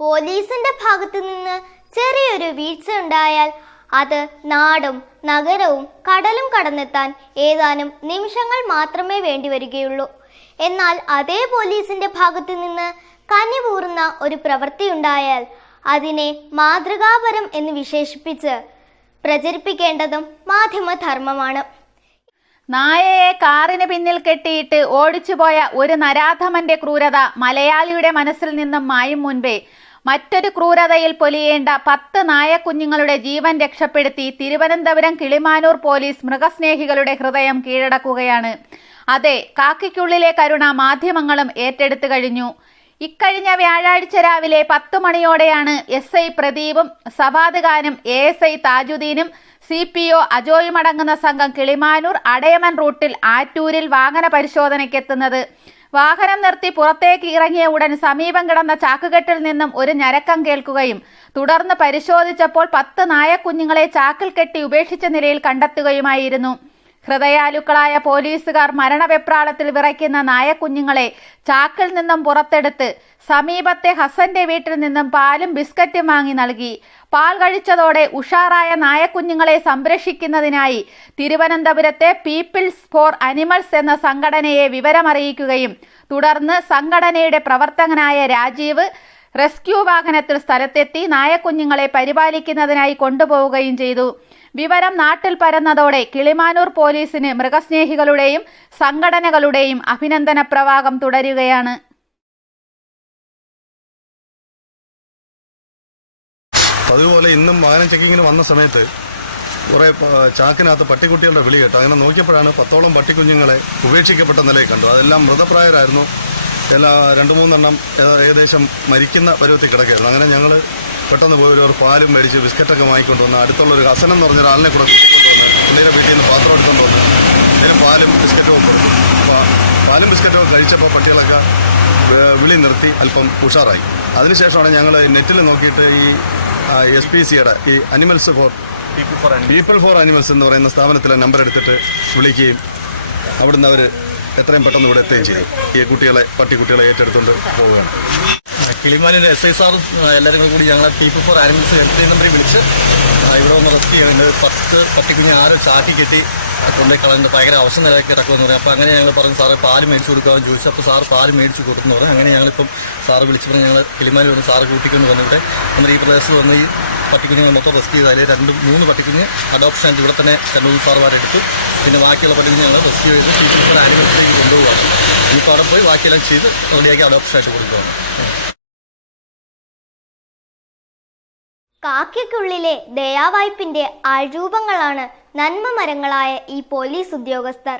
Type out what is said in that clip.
പോലീസിന്റെ ഭാഗത്തു നിന്ന് ചെറിയൊരു വീഴ്ച ഉണ്ടായാൽ അത് നാടും നഗരവും കടലും കടന്നെത്താൻ ഏതാനും നിമിഷങ്ങൾ മാത്രമേ വേണ്ടി വരികയുള്ളൂ. എന്നാൽ അതേ പോലീസിന്റെ ഭാഗത്തു നിന്ന് കനിവൂറുന്ന ഒരു പ്രവൃത്തി ഉണ്ടായാൽ അതിനെ മാതൃകാപരം എന്ന് വിശേഷിപ്പിച്ച് പ്രചരിപ്പിക്കേണ്ടതും മാധ്യമധർമ്മമാണ്. നായയെ കാറിന് പിന്നിൽ കെട്ടിയിട്ട് ഓടിച്ചുപോയ ഒരു നരാധമന്റെ ക്രൂരത മലയാളിയുടെ മനസ്സിൽ നിന്നും മായും മുൻപേ മറ്റൊരു ക്രൂരതയിൽ പൊലിയേണ്ട പത്ത് നായക്കുഞ്ഞുങ്ങളുടെ ജീവൻ രക്ഷപ്പെടുത്തി തിരുവനന്തപുരം കിളിമാനൂർ പോലീസ് മൃഗസ്നേഹികളുടെ ഹൃദയം കീഴടക്കുകയാണ്. അതെ കാക്കിക്കുള്ളിലെ കരുണ മാധ്യമങ്ങളും ഏറ്റെടുത്തു കഴിഞ്ഞു. ഇക്കഴിഞ്ഞ വ്യാഴാഴ്ച രാവിലെ പത്തു മണിയോടെയാണ് എസ് ഐ പ്രദീപും സവാദ്ഖാനും എ എസ് ഐ താജുദ്ദീനും സി പി ഒ അജോയും അടങ്ങുന്ന സംഘം കിളിമാനൂർ അടയമൻ റൂട്ടിൽ ആറ്റൂരിൽ വാഹന പരിശോധനയ്ക്കെത്തുന്നത്. വാഹനം നിർത്തി പുറത്തേക്ക് ഇറങ്ങിയ ഉടൻ സമീപം കിടന്ന ചാക്കുകെട്ടിൽ നിന്നും ഒരു ഞരക്കം കേൾക്കുകയും തുടർന്ന് പരിശോധിച്ചപ്പോൾ പത്ത് നായക്കുഞ്ഞുങ്ങളെ ചാക്കിൽ കെട്ടി ഉപേക്ഷിച്ച നിലയിൽ കണ്ടെത്തുകയുമായിരുന്നു. ഹൃദയാലുക്കളായ പോലീസുകാർ മരണവെപ്രാളത്തിൽ വിറയ്ക്കുന്ന നായക്കുഞ്ഞുങ്ങളെ ചാക്കിൽ നിന്നും പുറത്തെടുത്ത് സമീപത്തെ ഹസന്റെ വീട്ടിൽ നിന്നും പാലും ബിസ്ക്കറ്റും വാങ്ങി നൽകി. പാൽ കഴിച്ചതോടെ ഉഷാറായ നായക്കുഞ്ഞുങ്ങളെ സംരക്ഷിക്കുന്നതിനായി തിരുവനന്തപുരത്തെ പീപ്പിൾസ് ഫോർ അനിമൽസ് എന്ന സംഘടനയെ വിവരമറിയിക്കുകയും തുടർന്ന് സംഘടനയുടെ പ്രവർത്തകനായ രാജീവ് റെസ്ക്യൂ വാഹനത്തിൽ സ്ഥലത്തെത്തി നായക്കുഞ്ഞുങ്ങളെ പരിപാലിക്കുന്നതിനായി കൊണ്ടുപോവുകയും ചെയ്തു. വിവരം നാട്ടിൽ പരന്നതോടെ കിളിമാനൂർ പോലീസിന് മൃഗസ്നേഹികളുടെയും സംഘടനകളുടെയും അഭിനന്ദന പ്രവാഹം തുടരുകയാണ്. അതുപോലെ ഇന്നും വാഹനം ചെക്കിങ്ങിന് വന്ന സമയത്ത് കുറേ ചാക്കിനകത്ത് പട്ടിക്കുട്ടികളുടെ വിളി കേട്ടു. അങ്ങനെ നോക്കിയപ്പോഴാണ് പത്തോളം പട്ടിക്കുഞ്ഞുങ്ങളെ ഉപേക്ഷിക്കപ്പെട്ട നിലയിൽ കണ്ടു അതെല്ലാം മൃതപ്രായരായിരുന്നു. എല്ലാ രണ്ട് മൂന്നെണ്ണം ഏകദേശം മരിക്കുന്ന പരുവത്തിൽ കിടക്കുകയായിരുന്നു. അങ്ങനെ ഞങ്ങൾ പെട്ടെന്ന് പോയി ഒരു പാലും മേടിച്ച് ബിസ്ക്കറ്റൊക്കെ വാങ്ങിക്കൊണ്ട് വന്ന് അടുത്തുള്ള ഒരു ഹസനം എന്ന് പറഞ്ഞ ഒരാളിനെ കൂടെ വീട്ടിക്കൊണ്ട് വന്ന് പുള്ളിയുടെ വീട്ടിൽ നിന്ന് പാത്രം എടുത്തുകൊണ്ട് വന്ന് അതിന് പാലും ബിസ്ക്കറ്റും ഒക്കെ കൊടുത്തു. അപ്പോൾ പാലും ബിസ്ക്കറ്റും ഒക്കെ കഴിച്ചപ്പോൾ പട്ടികളൊക്കെ വിളി നിർത്തി അല്പം ഉഷാറായി. അതിനുശേഷമാണ് ഞങ്ങൾ നെറ്റിൽ നോക്കിയിട്ട് ഈ എസ് പി സിയുടെ ഈ animals for people for animals എന്ന് പറയുന്ന സ്ഥാപനത്തിലെ നമ്പർ എടുത്തിട്ട് വിളിക്കുകയും അവിടുന്ന് അവർ എത്രയും പെട്ടെന്ന് ഇവിടെ എത്തുകയും ചെയ്യും. ഈ കുട്ടികളെ പട്ടിക്കുട്ടികളെ ഏറ്റെടുത്തുകൊണ്ട് പോവുകയാണ്. കിളിമാനിന്റെ എസ് ഐ സാറും എല്ലാവരും കൂടി ഞങ്ങളെ പീപ്പിൾ ഫോർ ആനിമൽസ് ഹെൽത്ത് നമ്പറിൽ വിളിച്ച് ഇവിടെ ഒന്ന് റെസ്റ്റ് ചെയ്യുന്നുണ്ട് പത്ത് പട്ടിക്കുഞ്ഞ് ആരോ ചാക്കി കെട്ടി കൊണ്ടുപോയി കളഞ്ഞിട്ട് ഭയങ്കര അവശ്യം നിലയ്ക്ക് ഇറക്കുമെന്ന് പറയും. അപ്പോൾ അങ്ങനെ ഞങ്ങൾ പറഞ്ഞു സാറ് പാൽ മേടിച്ചു കൊടുക്കാമെന്ന് ചോദിച്ചു. അപ്പോൾ സാറ് പാൽ മേടിച്ച് കൊടുക്കുന്നു പറഞ്ഞു. അങ്ങനെ ഞങ്ങളിപ്പം സാറ് വിളിച്ചപ്പോൾ ഞങ്ങൾ കിളിമാനി വന്ന് സാറ് കൂട്ടിക്കൊണ്ട് വന്നിട്ട് നമ്മുടെ ഈ പ്രദേശത്ത് വന്ന് ഈ പട്ടിക്കുഞ്ഞുങ്ങൾ മൊത്തം റെസ്ക്യൂ ചെയ്ത് അതിൽ രണ്ട് മൂന്ന് പട്ടിക്കുഞ്ഞ് അഡോപ്ഷൻ ആയിട്ട് ഇവിടെ തന്നെ രണ്ട് മൂന്ന് സാറുമാരെടുത്തു പിന്നെ ബാക്കിയുള്ള പട്ടിക്കുഞ്ഞ് ഞങ്ങൾ റെസ്ക്യൂ ചെയ്ത് ഫോർ ആനിമൽസിലേക്ക് കൊണ്ടുപോകാം ഇനിയിപ്പോൾ അവിടെ പോയി ബാക്കിയെല്ലാം ചെയ്ത് റെഡിയാക്കി അഡോപ്ഷൻ ആയിട്ട് കൊടുക്കുകയാണ് കാക്കയ്ക്കുള്ളിലെ ദയാവായ്പിന്റെ ആൾരൂപങ്ങളാണ് നന്മ മരങ്ങളായ ഈ പോലീസ് ഉദ്യോഗസ്ഥർ.